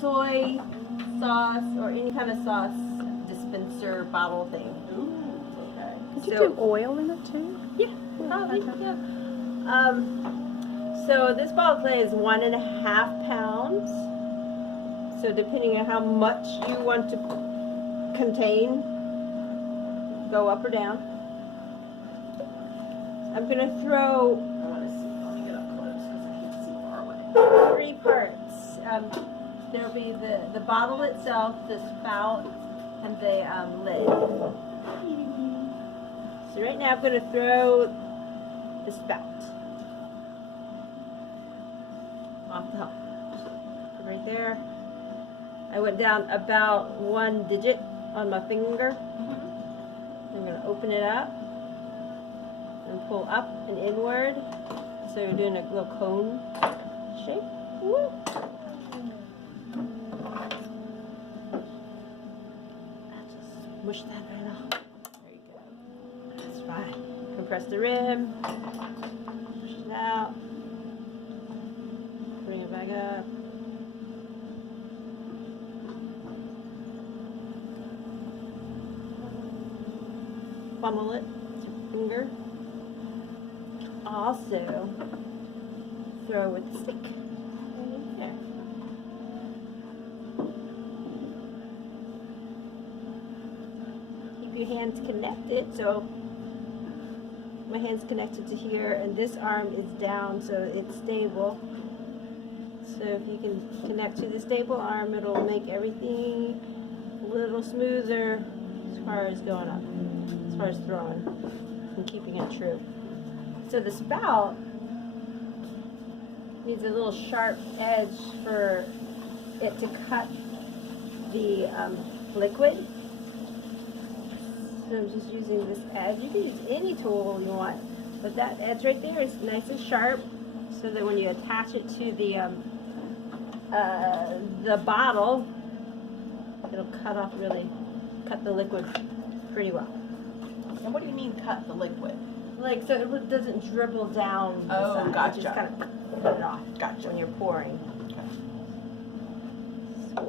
soy sauce or any kind of sauce dispenser bottle thing. Ooh, okay. Could you do oil in it too? Yeah, probably. Yeah. So this ball of clay is 1.5 pounds. So depending on how much you want to contain, go up or down. I'm gonna throw. I want to see. Let me get up close because I can't see far away. 3 parts. There'll be the bottle itself, the spout, and the lid. So right now I'm going to throw the spout off the top. Right there. I went down about 1 digit on my finger. I'm going to open it up and pull up and inward. So you're doing a little cone shape. Woo. I'll just mush that right off. There you go. That's fine. Compress the rim. Push it out. Bring it back up. Funnel it with your finger. Also, throw with the stick. There. Keep your hands connected. So my hand's connected to here, and this arm is down, so it's stable. So if you can connect to the stable arm, it'll make everything a little smoother as far as going up, as far as throwing and keeping it true. So the spout needs a little sharp edge for it to cut the liquid. So I'm just using this edge. You can use any tool you want, but that edge right there is nice and sharp, so that when you attach it to the bottle, it'll cut the liquid pretty well. And what do you mean cut the liquid? Like, so it doesn't dribble down the Oh, side. gotcha. Just kind of cut it off when you're pouring. Okay. So,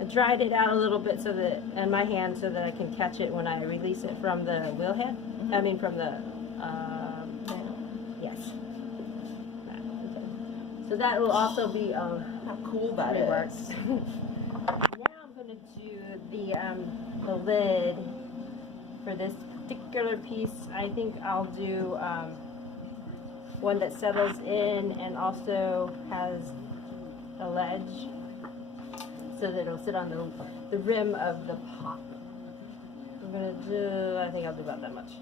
I dried it out a little bit so that, in my hand, so that I can catch it when I release it from the wheel head. I mean, from the, yes. Okay. So that will also be, How cool that is. Now I'm going to do the lid for this particular piece. I think I'll do one that settles in and also has a ledge, so that it'll sit on the rim of the pot. I'm gonna do, I think I'll do about that much.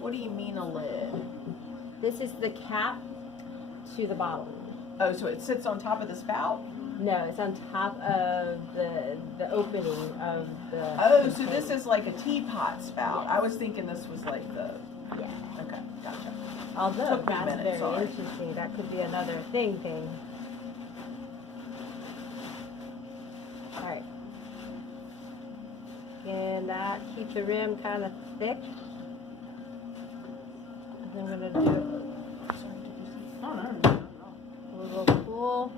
What do you mean a lid? This is the cap to the bottle. Oh, so it sits on top of the spout? No, it's on top of the opening of the... Oh, so this is like a teapot spout. Yes. I was thinking this was like the... Yeah. Okay, gotcha. Although Took me a that's minute, very sorry. interesting. That could be another thing. Alright. And that, keep the rim kind of thick. And then I'm going to do Oh, no. a little pull.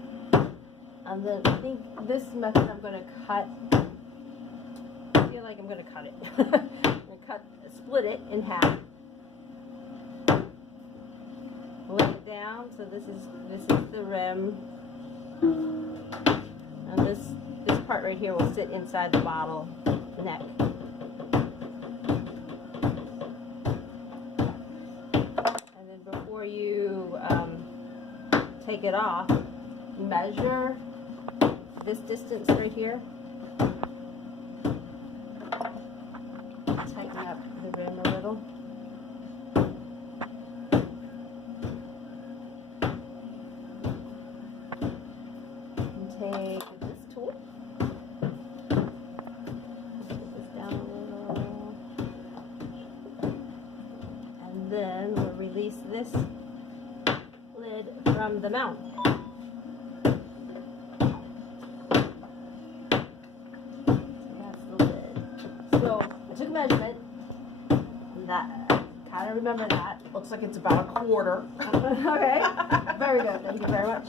And then I think this method I'm going to cut. I feel like I'm going to cut it. I'm going to split it in half. Lay it down. So this is the rim. And this part right here will sit inside the bottle neck. And then before you take it off, measure this distance right here. Tighten up the rim a little. And take this tool. Put this down a little. And then we'll release this lid from the mount. Measurement. That, kind of remember that. Looks like it's about a quarter. Okay. Very good, thank you very much.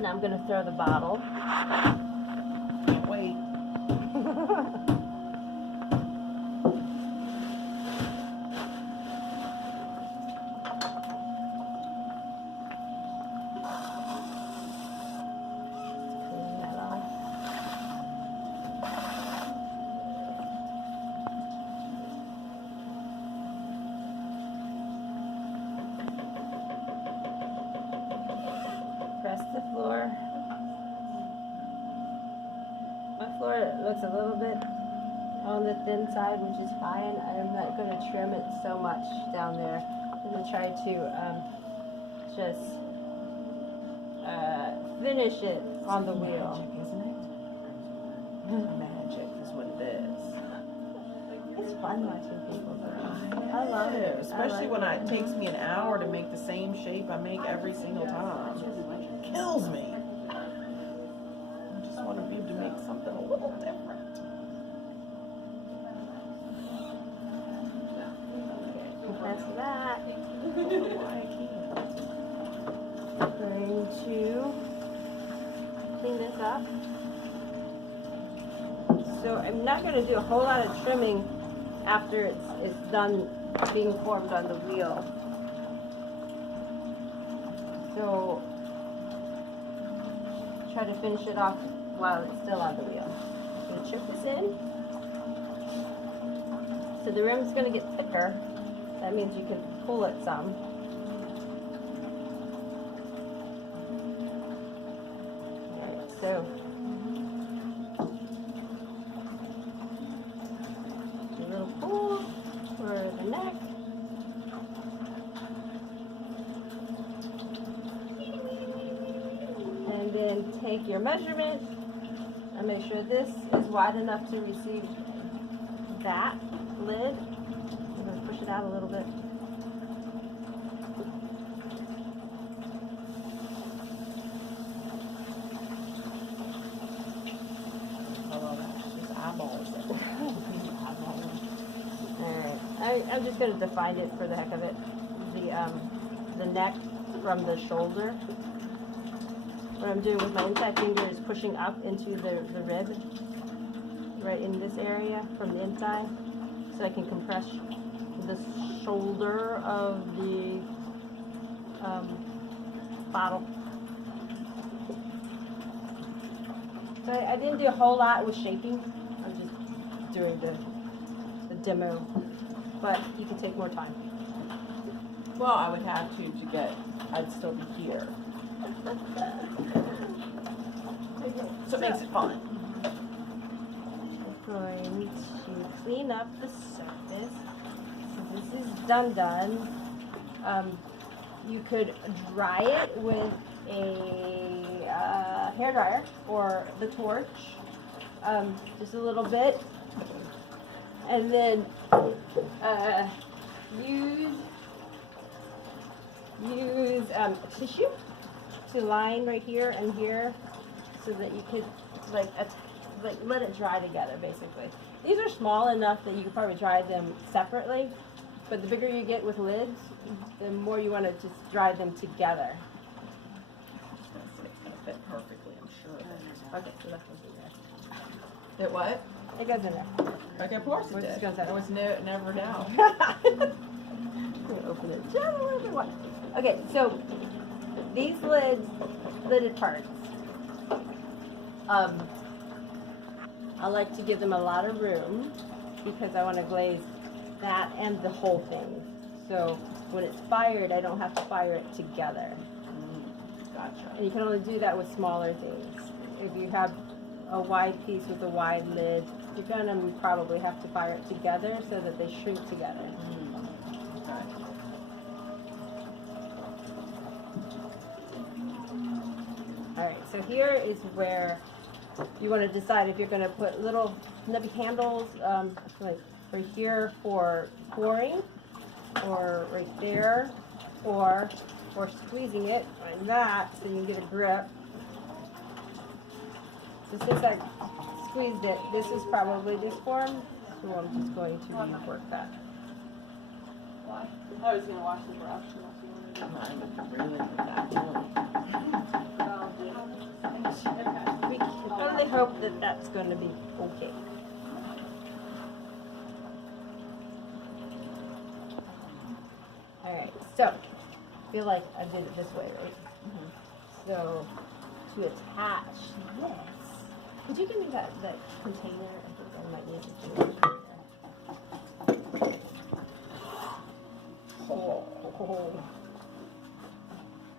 Now I'm gonna throw the bottle. Can't wait. Clean that off. Press the floor. My floor looks a little bit on the thin side, which is fine. I'm not going to trim it so much down there. I'm going to try to just finish it on the wheel. Magic, isn't it? Magic is what it is. It's fun watching people do it. I love it. Especially when it takes me an hour to make the same shape I make every single time. It kills me. I just want to be able to make something a little different. That's that. Why I can't. Going to clean this up. So I'm not going to do a whole lot of trimming after it's done being formed on the wheel. So try to finish it off while it's still on the wheel. I'm going to chip this in. So the rim's going to get thicker. That means you can pull it some. Alright, so a little pull for the neck. And then take your measurement and make sure this is wide enough to receive that lid. I'm going to push it out a little bit. Alright, I'm just going to define it for the heck of it. The neck from the shoulder. What I'm doing with my inside finger is pushing up into the rib, right in this area from the inside, so I can compress the shoulder of the bottle. So I didn't do a whole lot with shaping. I'm just doing the demo, but you can take more time. Well, I would have to get, I'd still be here. So it makes it fun. We're going to clean up the surface. So this is done. You could dry it with a hair dryer or the torch, just a little bit, and then use tissue to line right here and here, so that you could like let it dry together. Basically, these are small enough that you could probably dry them separately, but the bigger you get with lids, the more you want to just dry them together. It's gonna fit perfectly, I'm sure. Okay, so that goes in there. It what? It goes in there. Okay, of course it We're just did. gonna There was never doubt. I'm gonna open it just a little bit wide. Okay, so these lidded parts, I like to give them a lot of room because I want to glaze that and the whole thing. So when it's fired, I don't have to fire it together. Gotcha. And you can only do that with smaller things. If you have a wide piece with a wide lid, you're gonna probably have to fire it together so that they shrink together. Okay. Alright, so here is where you want to decide if you're going to put little nubby handles, like right here for pouring, or right there, or squeezing it like that so you can get a grip. So since I squeezed it, this is probably disformed, so I'm just going to rework that. Why? I was gonna wash the brush unless you wanted I'm ruined that one. We can only hope that that's going to be okay. Alright, so, I feel like I did it this way, right? So, to attach this, could you give me that container? I think I might need to do it. Oh.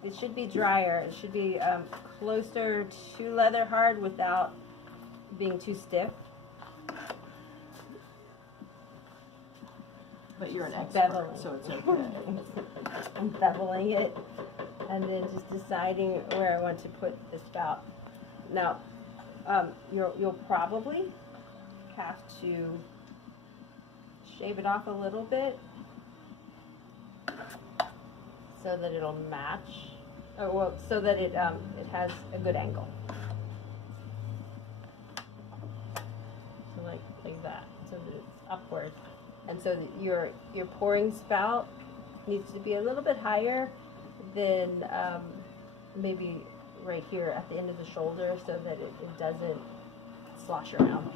It should be drier. It should be closer to leather hard without being too stiff. But you're an expert, Beveling. so it's okay. I'm beveling it and then just deciding where I want to put the spout. Now, you'll probably have to shave it off a little bit so that it'll match, or well, so that it has a good angle. So like that, so that it's upward, and so that your pouring spout needs to be a little bit higher than maybe right here at the end of the shoulder, so that it doesn't slosh around.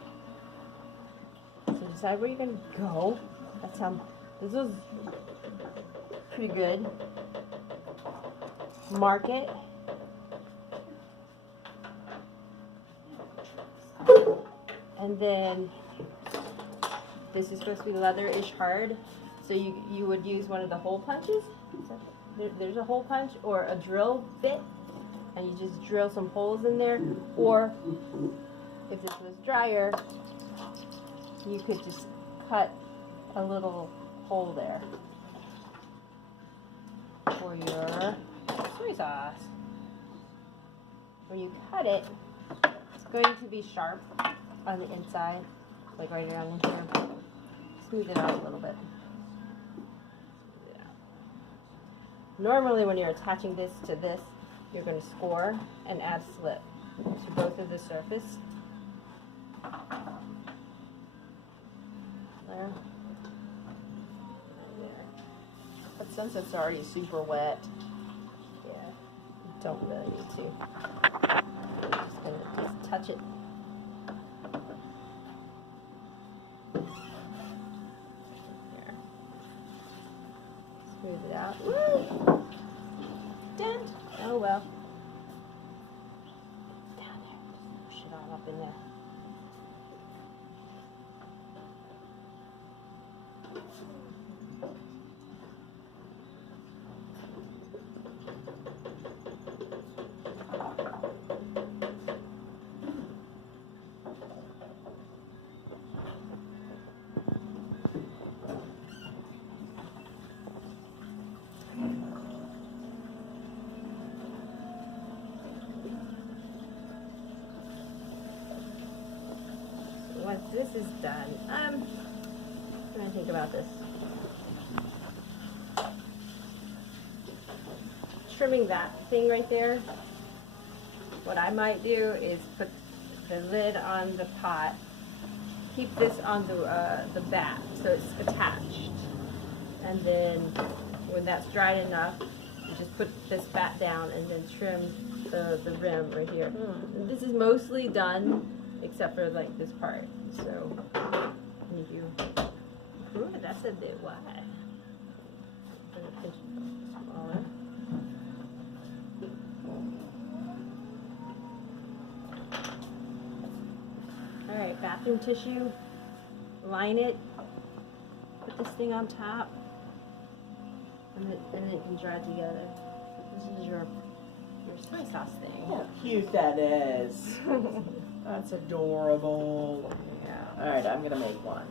So decide where you're gonna go. That's this is pretty good. Mark it. And then this is supposed to be leather-ish hard, so you would use one of the hole punches. There's a hole punch or a drill bit, and you just drill some holes in there. Or if this was drier, you could just cut a little hole there for your soy sauce. When you cut it, it's going to be sharp on the inside, like right around here. Smooth it out a little bit. Normally when you're attaching this to this, you're going to score and add slip to both of the surface. There. And there. But since it's already super wet, Yeah, you don't really need to. You're just going to just touch it. There. Smooth it out. Woo! Dent. Oh well. Down there. Push it all up in there. Once this is done, I'm trying to think about this. Trimming that thing right there. What I might do is put the lid on the pot, keep this on the back so it's attached, and then when that's dried enough, you just put this back down and then trim the rim right here. And this is mostly done except for like this part. So when you, ooh, that's a bit wide. Smaller. All right, bathroom tissue. Line it. Put this thing on top, and it can dry together. This is your soy sauce thing. look how cute that is. That's adorable. Yeah. Alright, I'm gonna make one.